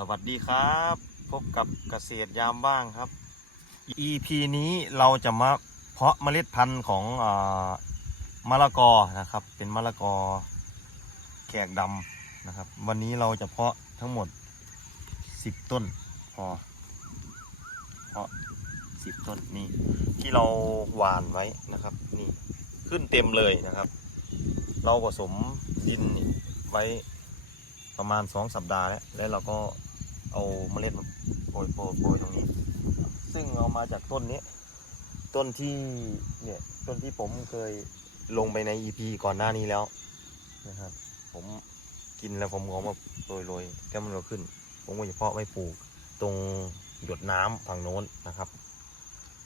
สวัสดีครับ พบกับเกษตรยามว่างครับ EP นี้เราจะมาเพาะเมล็ดพันธุ์ของอมะละกอนะครับ เป็นมะละกอแขกดำนะครับ วันนี้เราจะเพาะทั้งหมด 10 ต้นพอเพาะ10 ต้นนี่ที่เราหว่านไว้นะครับนี่ขึ้นเต็มเลยนะครับ เราผสมดินไว้ประมาณ 2 สัปดาห์แล้ว แล้วเราก็ เอาเมล็ดมาโปรยโปรยโปรยตรงนี้ ซึ่งเอามาจากต้นนี้ ต้นที่เนี่ยต้นที่ผมเคยลงไปใน EP ก่อนหน้านี้แล้วนะครับ ผมกินแล้วผมก็เอมาโรยโรยแล้มันก็ขึ้น ผมก็จะเพาะไว้ปลูกตรงหยดน้ำฝั่งโน้นนะครับ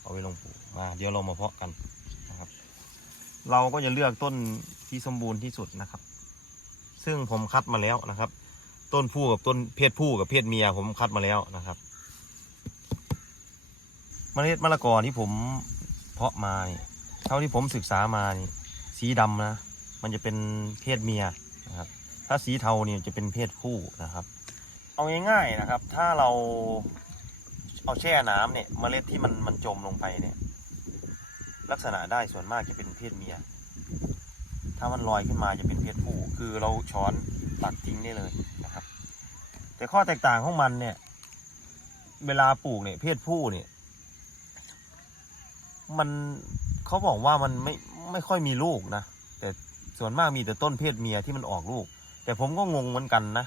เอาไว้ลงปลูกมา เดี๋ยวเรามาเพาะกันนะครับ เราก็จะเลือกต้นที่สมบูรณ์ที่สุดนะครับ ซึ่งผมคัดมาแล้วนะครับ ต้นผู้กับต้นเพศผู้กับเพศเมียผมคัดมาแล้วนะครับเมล็ดมะละกอที่ผมเพาะมาเท่าที่ผมศึกษามานี่สีดำนะ มันจะเป็นเพศเมียนะครับ ถ้าสีเทานี่จะเป็นเพศผู้นะครับ เอาง่ายๆนะครับ ถ้าเราเอาแช่น้ำเนี่ยเมล็ดที่มันมันจมลงไปเนี่ย ลักษณะได้ส่วนมากจะเป็นเพศเมีย ถ้ามันลอยขึ้นมาจะเป็นเพศผู้ คือเราช้อนตักทิ้งได้เลย แต่ข้อแตกต่างของมันเนี่ย เวลาปลูกเนี่ย เพศผู้เนี่ย มันเขาบอกว่ามันไม่ไม่ค่อยมีลูกนะ แต่ส่วนมากมีแต่ต้นเพศเมียที่มันออกลูก แต่ผมก็งงเหมือนกันนะ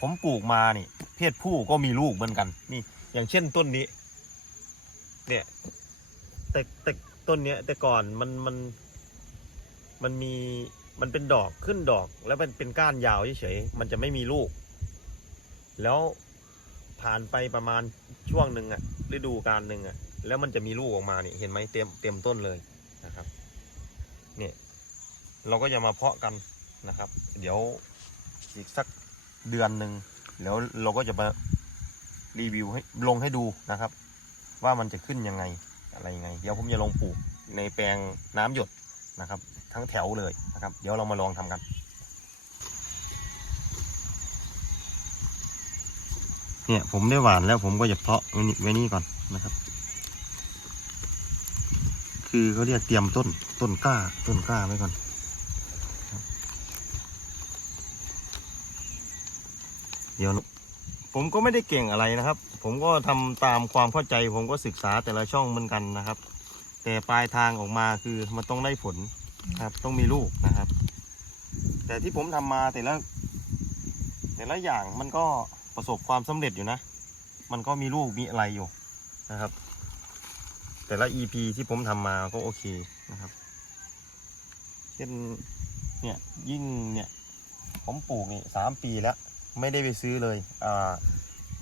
ผมปลูกมานี่ เพศผู้ก็มีลูกเหมือนกัน นี่ อย่างเช่นต้นนี้ เนี่ย แต่แต่ต้นเนี้ยแต่ก่อนมันมันมันมีมันเป็นดอกขึ้นดอกแล้วมันเป็นก้านยาวเฉยๆมันจะไม่มีลูก แล้วผ่านไปประมาณช่วงหนึ่งอะฤดูกาลหนึ่งอะแล้วมันจะมีลูกออกมาเนี่ยเห็นไหมเต็มเต็มต้นเลยนะครับเนี่ยเราก็จะมาเพาะกันนะครับ เดี๋ยวอีกสักเดือนหนึ่งแล้วเราก็จะมารีวิวให้ลงให้ดูนะครับ ว่ามันจะขึ้นยังไงอะไรยังไง เดี๋ยวผมจะลงปลูกในแปลงน้ำหยดนะครับ ทั้งแถวเลยนะครับ เดี๋ยวเรามาลองทำกัน เนี่ยผมได้หวานแล้วผมก็จะเพาะไว้นี่ไว้นี่ก่อนนะครับ คือเขาเรียกเตรียมต้นต้นกล้าต้นกล้าไว้ก่อนเดี๋ยวผมก็ไม่ได้เก่งอะไรนะครับ ผมก็ทำตามความเข้าใจ ผมก็ศึกษาแต่ละช่องเหมือนกันนะครับ แต่ปลายทางออกมาคือมันต้องได้ผลครับ ต้องมีลูกนะครับ แต่ที่ผมทำมาแต่ละแต่ละอย่างมันก็ ประสบความสำเร็จอยู่นะ มันก็มีลูกมีอะไรอยู่นะครับ แต่ละ EP ที่ผมทำมาก็โอเคนะครับ เช่นเนี่ยยิ่งเนี่ยผมปลูกนี่สามปีแล้ว ไม่ได้ไปซื้อเลยอ่า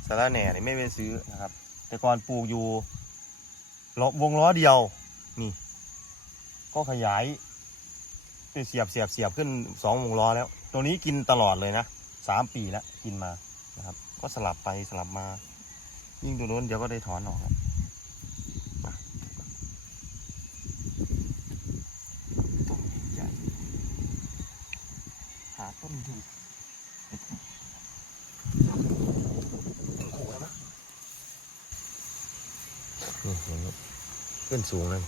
สาระแหน่เนี่ยไม่ได้ไปซื้อนะครับ แต่ก่อนปลูกอยู่ล้อวงล้อเดียวนี่ ก็ขยายเสียบเสียบเสียบขึ้นสองวงล้อแล้ว ตัวนี้กินตลอดเลยนะสามปีแล้วกินมานะครับ ก็สลับไปสลับมา ยิ่งตัวโน้นเดี๋ยวก็ได้ถอนออกครับต้นใหญ่หาต้นถูกนี่เห็นไหมขึ้นสูงเลย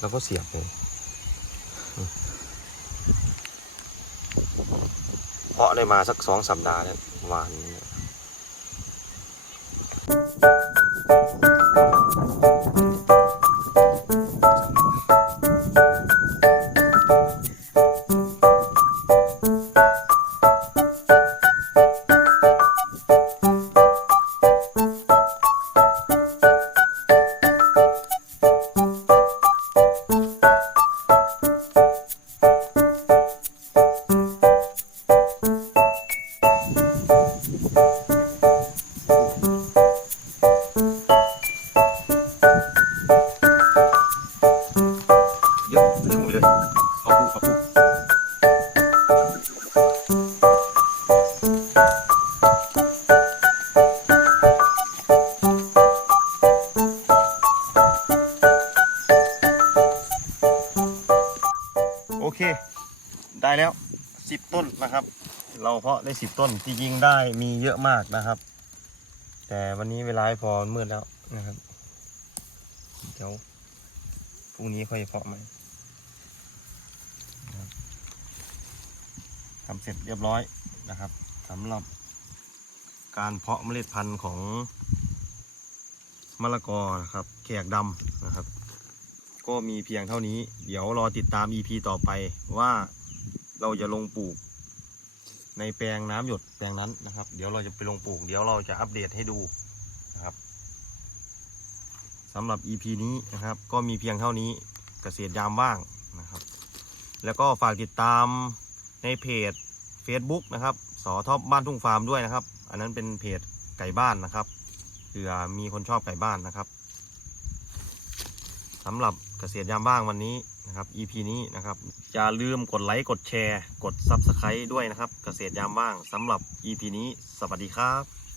แล้วก็เสียบเลยเพาะได้มาสักสองสัปดาห์แล้ววานนี้ เย สิบต้นนะครับ เราเพาะได้สิบต้นที่ยิงได้มีเยอะมากนะครับ แต่วันนี้เวลาพอมืดแล้วนะครับเดี๋ยวพรุ่งนี้ค่อยเพาะใหม่ทำเสร็จเรียบร้อยนะครับสำหรับการเพาะเมล็ดพันธุ์ของมะละกอนะครับ แขกดำนะครับ ก็มีเพียงเท่านี้ เดี๋ยวรอติดตาม EP ต่อไปว่า เราจะลงปลูก ในแปลงน้ำหยดแปลงนั้นนะครับ เดี๋ยวเราจะไปลงปลูก เดี๋ยวเราจะอัปเดตให้ดูนะครับสำหรับ EP นี้นะครับ ก็มีเพียงเท่านี้เกษตรยามว่างนะครับ แล้วก็ฝากติดตามในเพจ Facebook นะครับสอท็อปบ้านทุ่งฟาร์มด้วยนะครับ อันนั้นเป็นเพจไก่บ้านนะครับเผื่อมีคนชอบไก่บ้านนะครับสำหรับเกษตรยามว่างวันนี้ นะครับ EP นี้นะครับอย่าลืมกดไลค์กดแชร์ กด Subscribe ด้วยนะครับ เกษตรยามว่างสำหรับ EP นี้ สวัสดีครับ